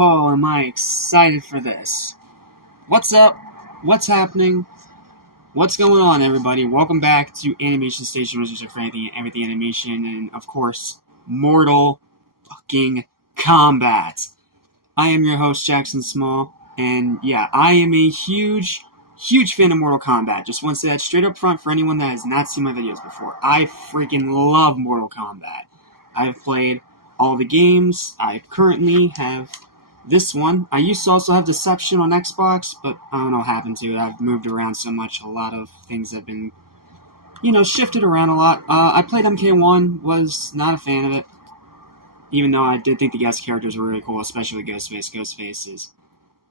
Oh, am I excited for this. What's up? What's happening? What's going on, everybody? Welcome back to Animation Station, which is for anything and everything animation, and of course, Mortal fucking Kombat. I am your host, Jackson Small, and yeah, I am a huge fan of Mortal Kombat. Just want to say that straight up front for anyone that has not seen my videos before. I freaking love Mortal Kombat. I've played all the games. I currently have this one. I used to also have Deception on Xbox, but I don't know what happened to it. I've moved around so much. A lot of things have been, shifted around a lot. I played MK1, was not a fan of it. Even though I did think the guest characters were really cool, especially Ghostface. Ghostface is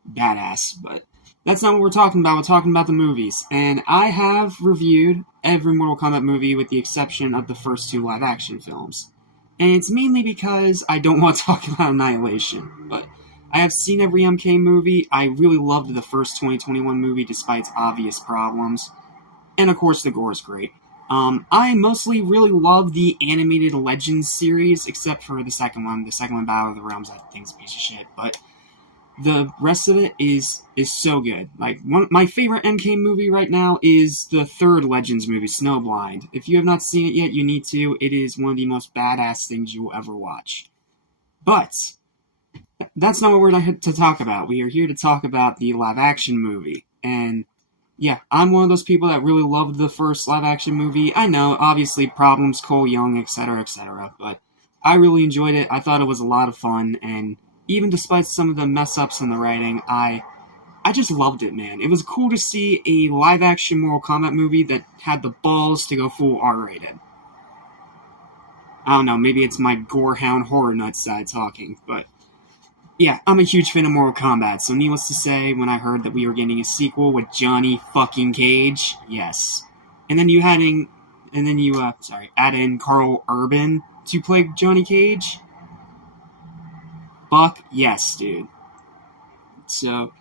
badass, but that's not what we're talking about. We're talking about the movies. And I have reviewed every Mortal Kombat movie with the exception of the first two live-action films. And it's mainly because I don't want to talk about Annihilation. But I have seen every MK movie. I really loved the first 2021 movie despite its obvious problems. And of course, the gore is great. I mostly really love the animated Legends series, except for the second one. The second one, Battle of the Realms, I think is a piece of shit. But the rest of it is so good. Like, my favorite MK movie right now is the third Legends movie, Snowblind. If you have not seen it yet, you need to. It is one of the most badass things you will ever watch. But that's not what we're here to talk about. We are here to talk about the live-action movie. And yeah, I'm one of those people that really loved the first live-action movie. I know, obviously, problems, Cole Young, etc., etc., but I really enjoyed it. I thought it was a lot of fun, and even despite some of the mess-ups in the writing, I just loved it, man. It was cool to see a live-action Mortal Kombat movie that had the balls to go full R-rated. I don't know, maybe it's my gorehound horror nut side talking, but yeah, I'm a huge fan of Mortal Kombat, so needless to say, when I heard that we were getting a sequel with Johnny fucking Cage, yes. And then you add in Carl Urban to play Johnny Cage. Fuck yes, dude. So,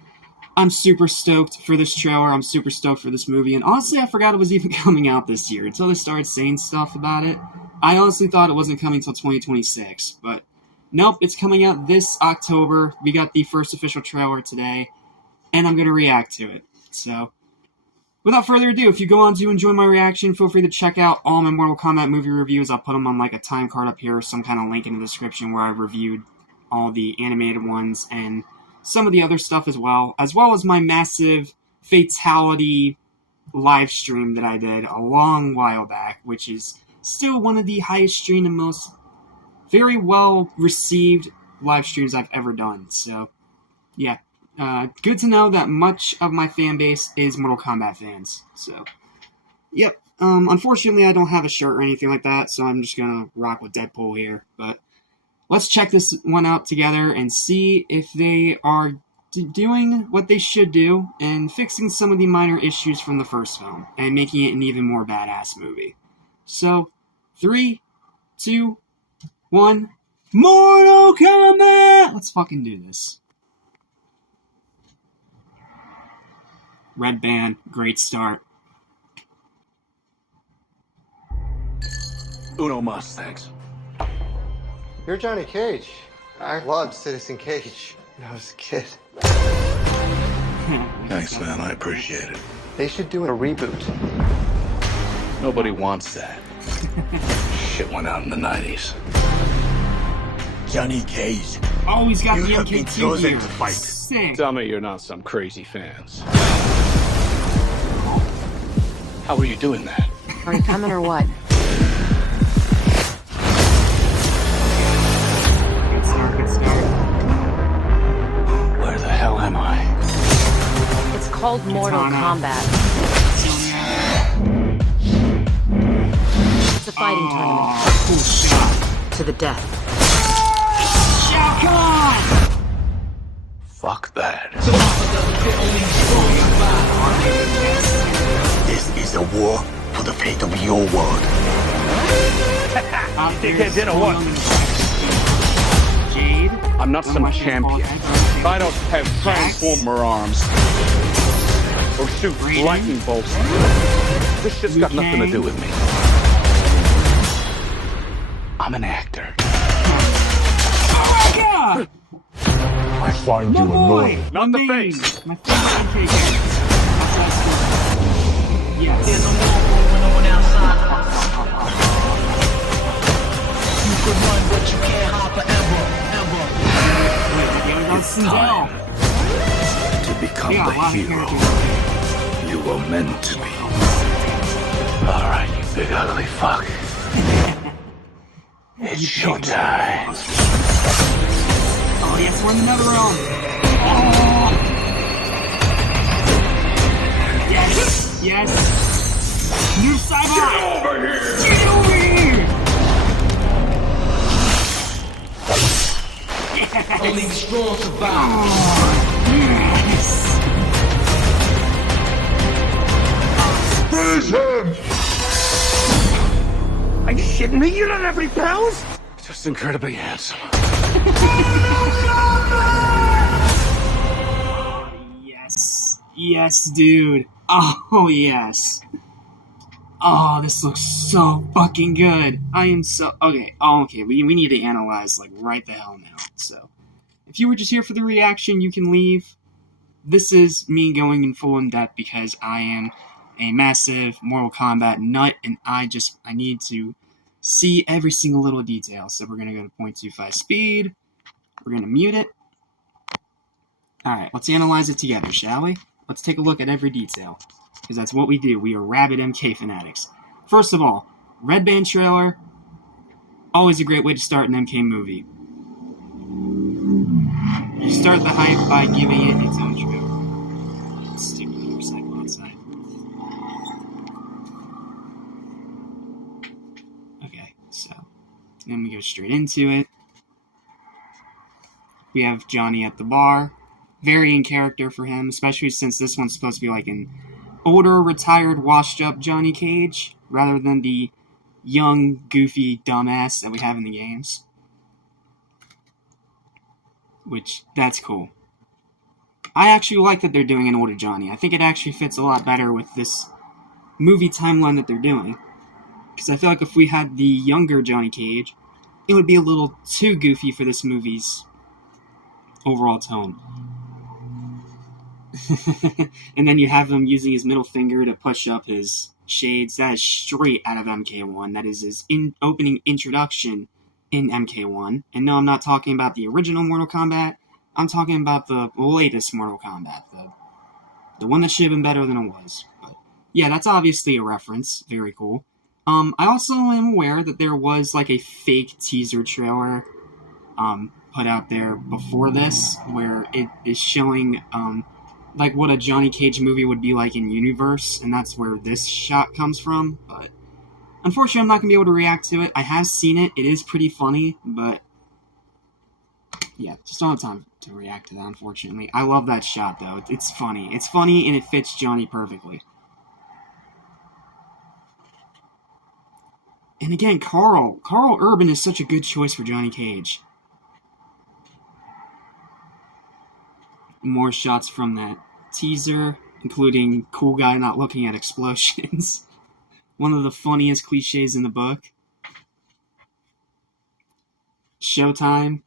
I'm super stoked for this trailer, I'm super stoked for this movie, and honestly, I forgot it was even coming out this year, until they started saying stuff about it. I honestly thought it wasn't coming until 2026, but nope, it's coming out this October. We got the first official trailer today, and I'm going to react to it. So, without further ado, if you go on to enjoy my reaction, feel free to check out all my Mortal Kombat movie reviews. I'll put them on like a time card up here or some kind of link in the description where I reviewed all the animated ones and some of the other stuff as well as my massive Fatality live stream that I did a long while back, which is still one of the highest streamed and most very well received live streams I've ever done. So, yeah, good to know that much of my fan base is Mortal Kombat fans. So, yep. Unfortunately, I don't have a shirt or anything like that, so I'm just gonna rock with Deadpool here. But let's check this one out together and see if they are doing what they should do and fixing some of the minor issues from the first film and making it an even more badass movie. So, 3, 2, 1, Mortal Kombat! Let's fucking do this. Red band, great start. Uno mas, thanks. You're Johnny Cage. I loved Citizen Cage when I was a kid. Thanks, man. I appreciate it. They should do a reboot. Nobody wants that. Shit went out in the 90s. Johnny Cage. Oh, he's got You the have been MK2 chosen gear. to fight. Sick. Tell me you're not some crazy fans. How are you doing that? Are you coming or what? Good start. Where the hell am I? It's called Mortal Kombat. It's a fighting tournament. Cool shot. To the death. Shao Kahn! Fuck that. This is a war for the fate of your world. Dickhead did a what? Jade? I'm not some champion. I don't have transformer arms. Or shoot lightning bolts. This shit's got nothing to do with me. I'm an actor. Oh my god! Where'd find My you boy! annoying. Not the Main, face. My favorite NK character. Yes. You could run, but you can't hide forever, ever. It's time To become yeah, a the lot of hero characters. you were meant to be. Alright, you big ugly fuck. It's showtime. Oh yes, we're in the nether realm. Oh. Yes, yes. New Cyber. Get over here. Get over here. Yes. Only the strong survive. Yes. Freeze him! Are you shitting me? You don't have any powers? Just incredibly handsome. Yes. Yes, dude. Oh, yes. Oh, this looks so fucking good. I am so... Okay. Oh, okay. We need to analyze, like, right the hell now. So, if you were just here for the reaction, you can leave. This is me going in full in depth because I am a massive Mortal Kombat nut, and I need to see every single little detail. So we're going to go to 0.25 speed. We're going to mute it. Alright, let's analyze it together, shall we? Let's take a look at every detail, because that's what we do. We are rabid MK fanatics. First of all, Red Band trailer, always a great way to start an MK movie. You start the hype by giving it its own trailer. Stupid motorcycle outside. Okay, so then we go straight into it. We have Johnny at the bar. Very in character for him, especially since this one's supposed to be like an older, retired, washed-up Johnny Cage, rather than the young, goofy dumbass that we have in the games. Which, that's cool. I actually like that they're doing an older Johnny. I think it actually fits a lot better with this movie timeline that they're doing. Because I feel like if we had the younger Johnny Cage, it would be a little too goofy for this movie's overall tone. And then you have him using his middle finger to push up his shades. That is straight out of MK1. That is his opening introduction in MK1. And no, I'm not talking about the original Mortal Kombat. I'm talking about the latest Mortal Kombat. The one that should have been better than it was. But yeah, that's obviously a reference. Very cool. I also am aware that there was like a fake teaser trailer put out there before this, where it is showing like what a Johnny Cage movie would be like in universe, and that's where this shot comes from. But unfortunately, I'm not gonna be able to react to it. I have seen it; it is pretty funny, but yeah, just don't have time to react to that. Unfortunately, I love that shot though. It's funny. It's funny, and it fits Johnny perfectly. And again, Carl Urban is such a good choice for Johnny Cage. More shots from that teaser, including cool guy not looking at explosions. One of the funniest cliches in the book. Showtime.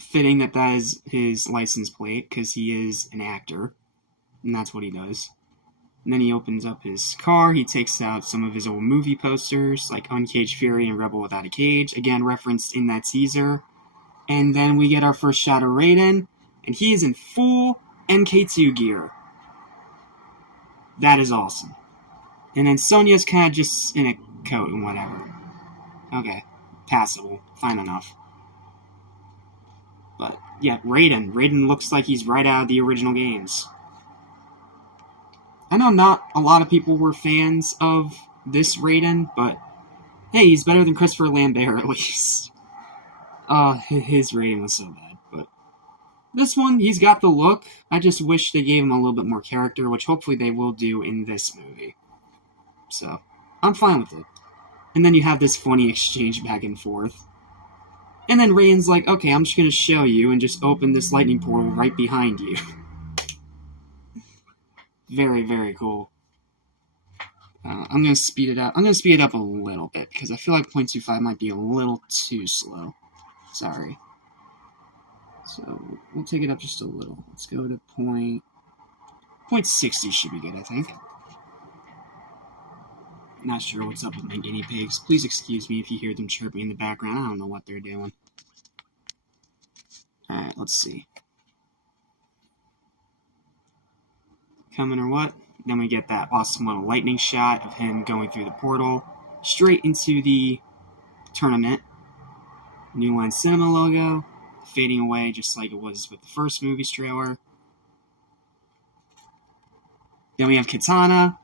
Fitting that is his license plate, because he is an actor. And that's what he does. And then he opens up his car, he takes out some of his old movie posters, like Uncaged Fury and Rebel Without a Cage, again referenced in that teaser. And then we get our first shot of Raiden, and he is in full MK2 gear. That is awesome. And then Sonya's kind of just in a coat and whatever. Okay, passable, fine enough. But yeah, Raiden looks like he's right out of the original games. I know not a lot of people were fans of this Raiden, but hey, he's better than Christopher Lambert at least. His Raiden was so bad, but this one, he's got the look. I just wish they gave him a little bit more character, which hopefully they will do in this movie. So, I'm fine with it. And then you have this funny exchange back and forth. And then Raiden's like, okay, I'm just gonna show you, and just open this lightning portal right behind you. Very, very cool. I'm going to speed it up. I'm going to speed it up a little bit, because I feel like 0.25 might be a little too slow. Sorry. So we'll take it up just a little. Let's go to point 60 should be good, I think. Not sure what's up with my guinea pigs. Please excuse me if you hear them chirping in the background. I don't know what they're doing. Alright, let's see. Coming or what? Then we get that awesome little lightning shot of him going through the portal straight into the tournament. New Line Cinema logo fading away just like it was with the first movie's trailer. Then we have Katana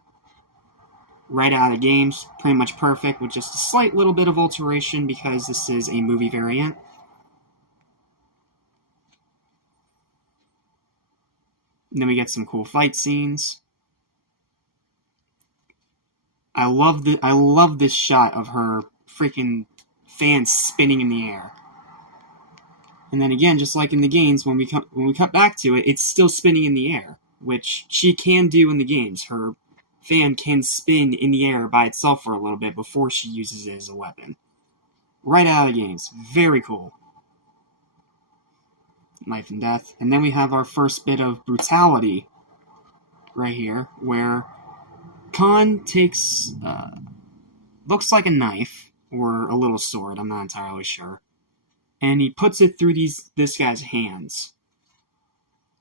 right out of the games, pretty much perfect with just a slight little bit of alteration because this is a movie variant. And then we get some cool fight scenes. I love this shot of her freaking fan spinning in the air. And then again, just like in the games, when we cut back to it, it's still spinning in the air, which she can do in the games. Her fan can spin in the air by itself for a little bit before she uses it as a weapon. Right out of the games. Very cool. Life and death. And then we have our first bit of brutality right here, where Khan takes, looks like a knife, or a little sword, I'm not entirely sure, and he puts it through this guy's hands.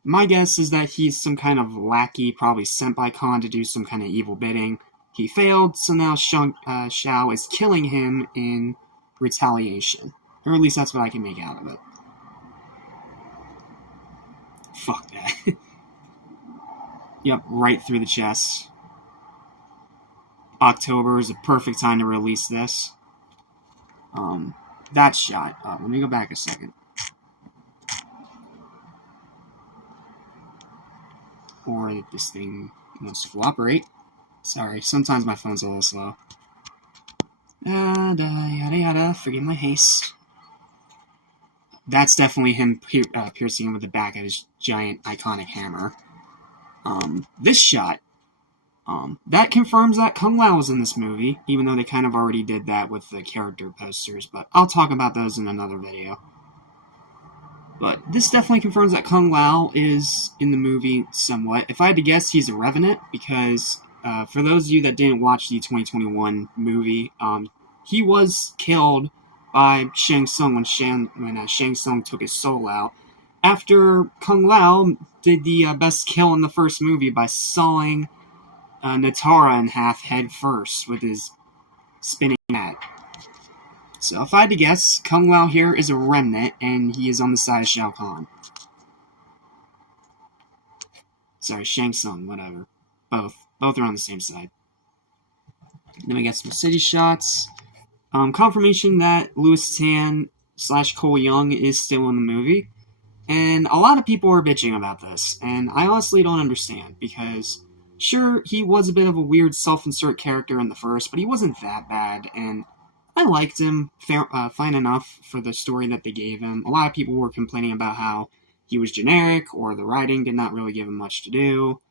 My guess is that he's some kind of lackey, probably sent by Khan to do some kind of evil bidding. He failed, so now Shao is killing him in retaliation. Or at least that's what I can make out of it. Fuck that. Yep, right through the chest. October is a perfect time to release this. That shot. Let me go back a second. Or that this thing wants to cooperate. Sorry, sometimes my phone's a little slow. Yada yada yada. Forgive my haste. That's definitely him piercing him with the back of his giant iconic hammer. This shot, that confirms that Kung Lao was in this movie, even though they kind of already did that with the character posters, but I'll talk about those in another video. But this definitely confirms that Kung Lao is in the movie somewhat. If I had to guess, he's a Revenant, because for those of you that didn't watch the 2021 movie, he was killed by Shang Tsung when Shang Tsung took his soul out, after Kung Lao did the best kill in the first movie by sawing Natara in half head first with his spinning mat. So if I had to guess, Kung Lao here is a remnant, and he is on the side of Shao Kahn. Sorry, Shang Tsung, whatever. Both are on the same side. Then we get some city shots. Confirmation that Louis Tan / Cole Young is still in the movie. And a lot of people are bitching about this, and I honestly don't understand, because sure, he was a bit of a weird self-insert character in the first, but he wasn't that bad, and I liked him fine enough for the story that they gave him. A lot of people were complaining about how he was generic, or the writing did not really give him much to do.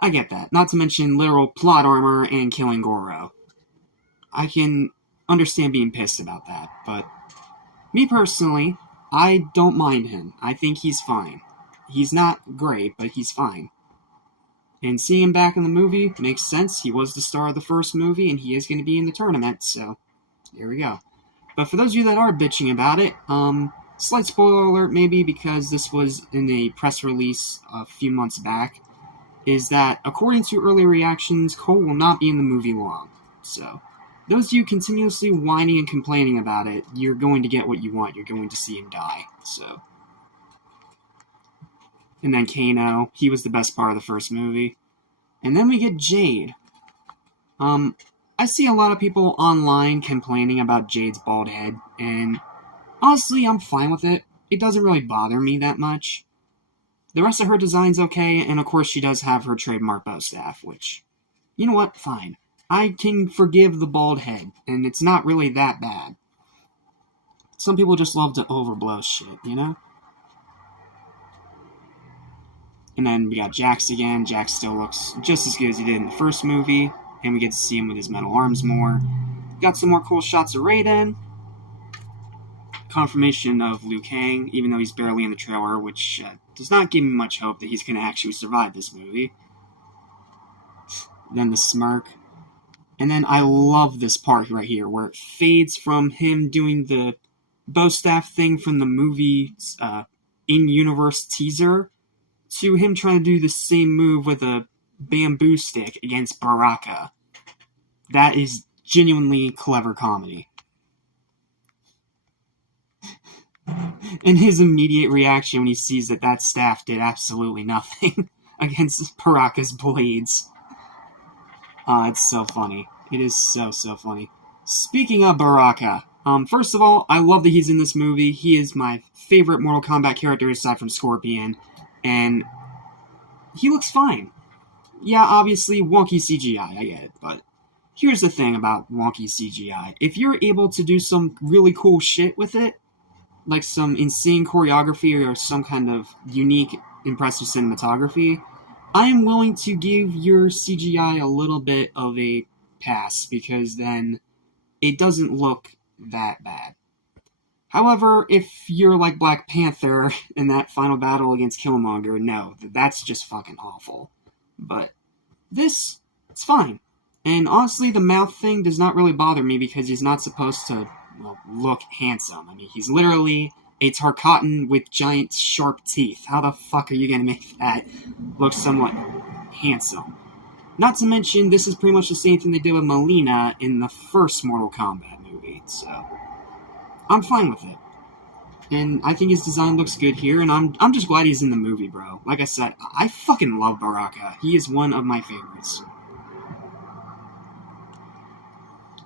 I get that. Not to mention literal plot armor and killing Goro. I can understand being pissed about that, but me personally, I don't mind him. I think he's fine. He's not great, but he's fine. And seeing him back in the movie makes sense. He was the star of the first movie, and he is going to be in the tournament, so there we go. But for those of you that are bitching about it, slight spoiler alert maybe, because this was in a press release a few months back, is that according to early reactions, Cole will not be in the movie long. So those of you continuously whining and complaining about it, you're going to get what you want. You're going to see him die. So, and then Kano, he was the best part of the first movie. And then we get Jade. I see a lot of people online complaining about Jade's bald head, and honestly, I'm fine with it. It doesn't really bother me that much. The rest of her design's okay, and of course she does have her trademark bow staff, which, you know what, fine. I can forgive the bald head, and it's not really that bad. Some people just love to overblow shit, you know? And then we got Jax again. Jax still looks just as good as he did in the first movie, and we get to see him with his metal arms more. Got some more cool shots of Raiden. confirmation of Liu Kang, even though he's barely in the trailer, which does not give me much hope that he's going to actually survive this movie. Then the smirk. And then I love this part right here, where it fades from him doing the bow staff thing from the movie in-universe teaser to him trying to do the same move with a bamboo stick against Baraka. That is genuinely clever comedy. And his immediate reaction when he sees that staff did absolutely nothing against Baraka's blades. It's so funny. It is so funny. Speaking of Baraka, first of all, I love that he's in this movie. He is my favorite Mortal Kombat character aside from Scorpion, and he looks fine. Yeah, obviously, wonky CGI, I get it, but here's the thing about wonky CGI. If you're able to do some really cool shit with it, like some insane choreography or some kind of unique, impressive cinematography, I am willing to give your CGI a little bit of a pass, because then it doesn't look that bad. However, if you're like Black Panther in that final battle against Killmonger, no, that's just fucking awful. But this, it's fine. And honestly, the mouth thing does not really bother me because he's not supposed to, look handsome. I mean, he's literally a Tarkatan with giant sharp teeth. How the fuck are you gonna make that look somewhat handsome? Not to mention, this is pretty much the same thing they did with Melina in the first Mortal Kombat movie, so I'm fine with it. And I think his design looks good here, and I'm just glad he's in the movie, bro. Like I said, I fucking love Baraka. He is one of my favorites.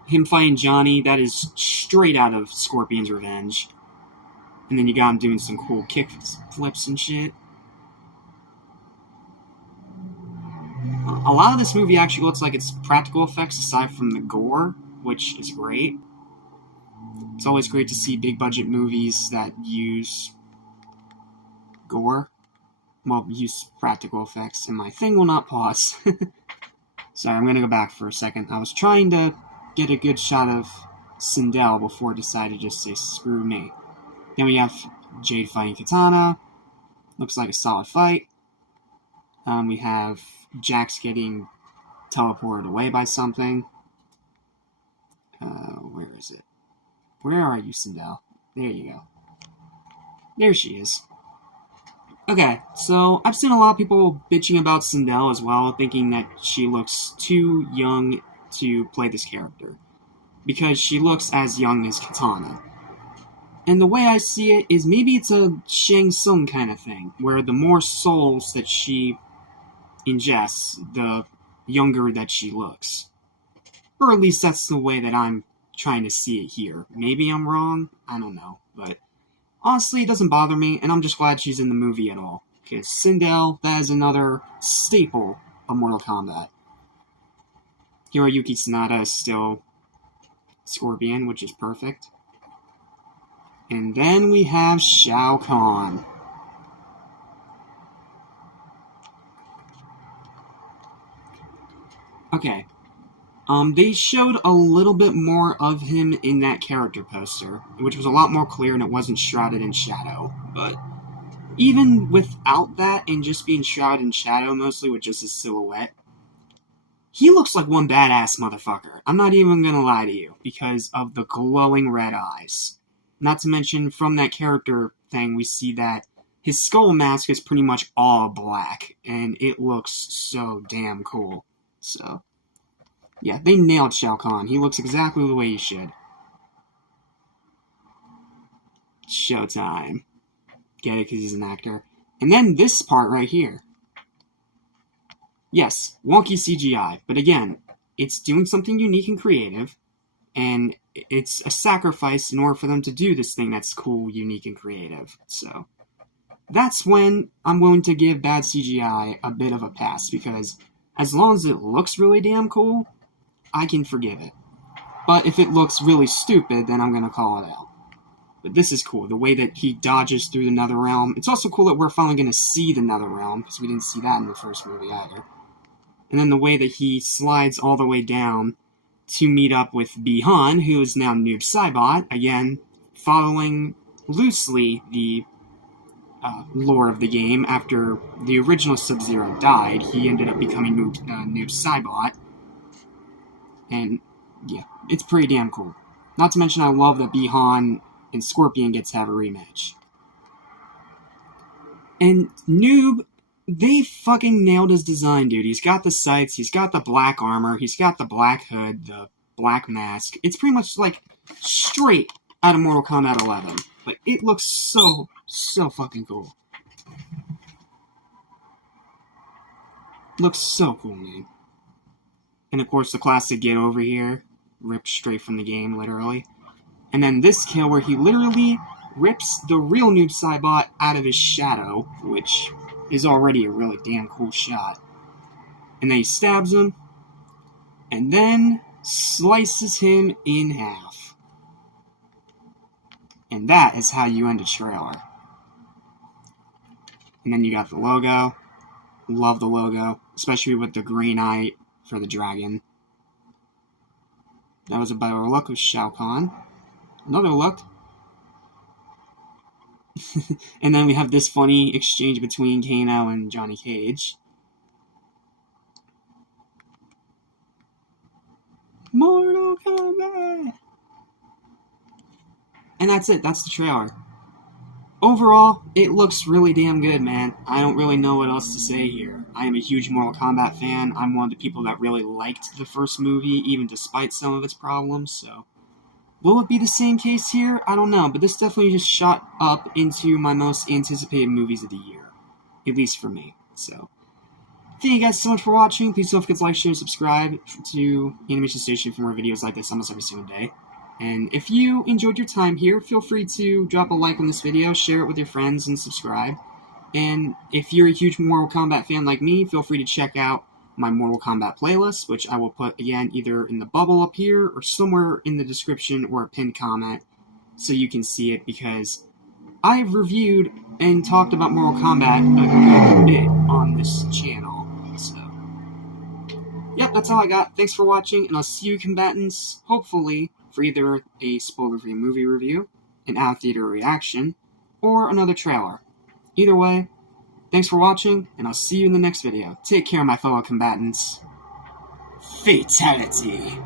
Him fighting Johnny, that is straight out of Scorpion's Revenge. And then you got him doing some cool kick flips and shit. A lot of this movie actually looks like it's practical effects aside from the gore, which is great. It's always great to see big budget movies that use gore. Well, use practical effects, and my thing will not pause. Sorry, I'm gonna go back for a second. I was trying to get a good shot of Sindel before I decided to just say screw me. Then we have Jade fighting Katana. Looks like a solid fight. We have Jax getting teleported away by something. Where is it? Where are you, Sindel? There you go. There she is. Okay, so I've seen a lot of people bitching about Sindel as well, thinking that she looks too young to play this character, because she looks as young as Katana. And the way I see it is maybe it's a Shang Tsung kind of thing, where the more souls that she ingests, the younger that she looks. Or at least that's the way that I'm trying to see it here. Maybe I'm wrong, I don't know, but honestly, it doesn't bother me, and I'm just glad she's in the movie at all. Because Sindel, that is another staple of Mortal Kombat. Hiroyuki Sanada is still Scorpion, which is perfect. And then we have Shao Kahn. Okay. They showed a little bit more of him in that character poster, which was a lot more clear and it wasn't shrouded in shadow. But even without that and just being shrouded in shadow mostly with just his silhouette, he looks like one badass motherfucker. I'm not even gonna lie to you, because of the glowing red eyes. Not to mention, from that character thing, we see that his skull mask is pretty much all black, and it looks so damn cool. So, yeah, they nailed Shao Kahn. He looks exactly the way he should. Showtime. Get it, because he's an actor. And then this part right here. Yes, wonky CGI, but again, it's doing something unique and creative, and it's a sacrifice in order for them to do this thing that's cool, unique, and creative. So, that's when I'm willing to give bad CGI a bit of a pass, because as long as it looks really damn cool, I can forgive it. But if it looks really stupid, then I'm gonna call it out. But this is cool, the way that he dodges through the Netherrealm. It's also cool that we're finally gonna see the Netherrealm, because we didn't see that in the first movie either. And then the way that he slides all the way down to meet up with Bi-Han, who is now Noob Saibot. Again, following loosely the lore of the game. After the original Sub-Zero died, he ended up becoming Noob Saibot. And yeah, it's pretty damn cool. Not to mention I love that Bihan and Scorpion gets to have a rematch. And Noob, they fucking nailed his design, dude. He's got the sights, he's got the black armor, he's got the black hood, the black mask. It's pretty much like straight out of Mortal Kombat 11. Like, it looks so fucking cool. Looks so cool, man. And of course, the classic get over here, ripped straight from the game, literally. And then this kill where he literally rips the real Noob Saibot out of his shadow, which is already a really damn cool shot. And then he stabs him, and then slices him in half. And that is how you end a trailer. And then you got the logo. Love the logo, especially with the green eye for the dragon. That was a better look of Shao Kahn. Another look. And then we have this funny exchange between Kano and Johnny Cage. Mortal Kombat! And that's it. That's the trailer. Overall, it looks really damn good, man. I don't really know what else to say here. I am a huge Mortal Kombat fan. I'm one of the people that really liked the first movie, even despite some of its problems, so... Will it be the same case here? I don't know, but this definitely just shot up into my most anticipated movies of the year. At least for me, so... Thank you guys so much for watching. Please don't forget to like, share, and subscribe to Animation Station for more videos like this almost every single day. And if you enjoyed your time here, feel free to drop a like on this video, share it with your friends, and subscribe. And if you're a huge Mortal Kombat fan like me, feel free to check out my Mortal Kombat playlist, which I will put, again, either in the bubble up here, or somewhere in the description, or a pinned comment, so you can see it, because I've reviewed and talked about Mortal Kombat a good bit on this channel, so... Yep, that's all I got. Thanks for watching, and I'll see you combatants, hopefully, for either a spoiler-free movie review, an out-of-theater reaction, or another trailer. Either way, thanks for watching, and I'll see you in the next video. Take care, my fellow combatants. Fatality.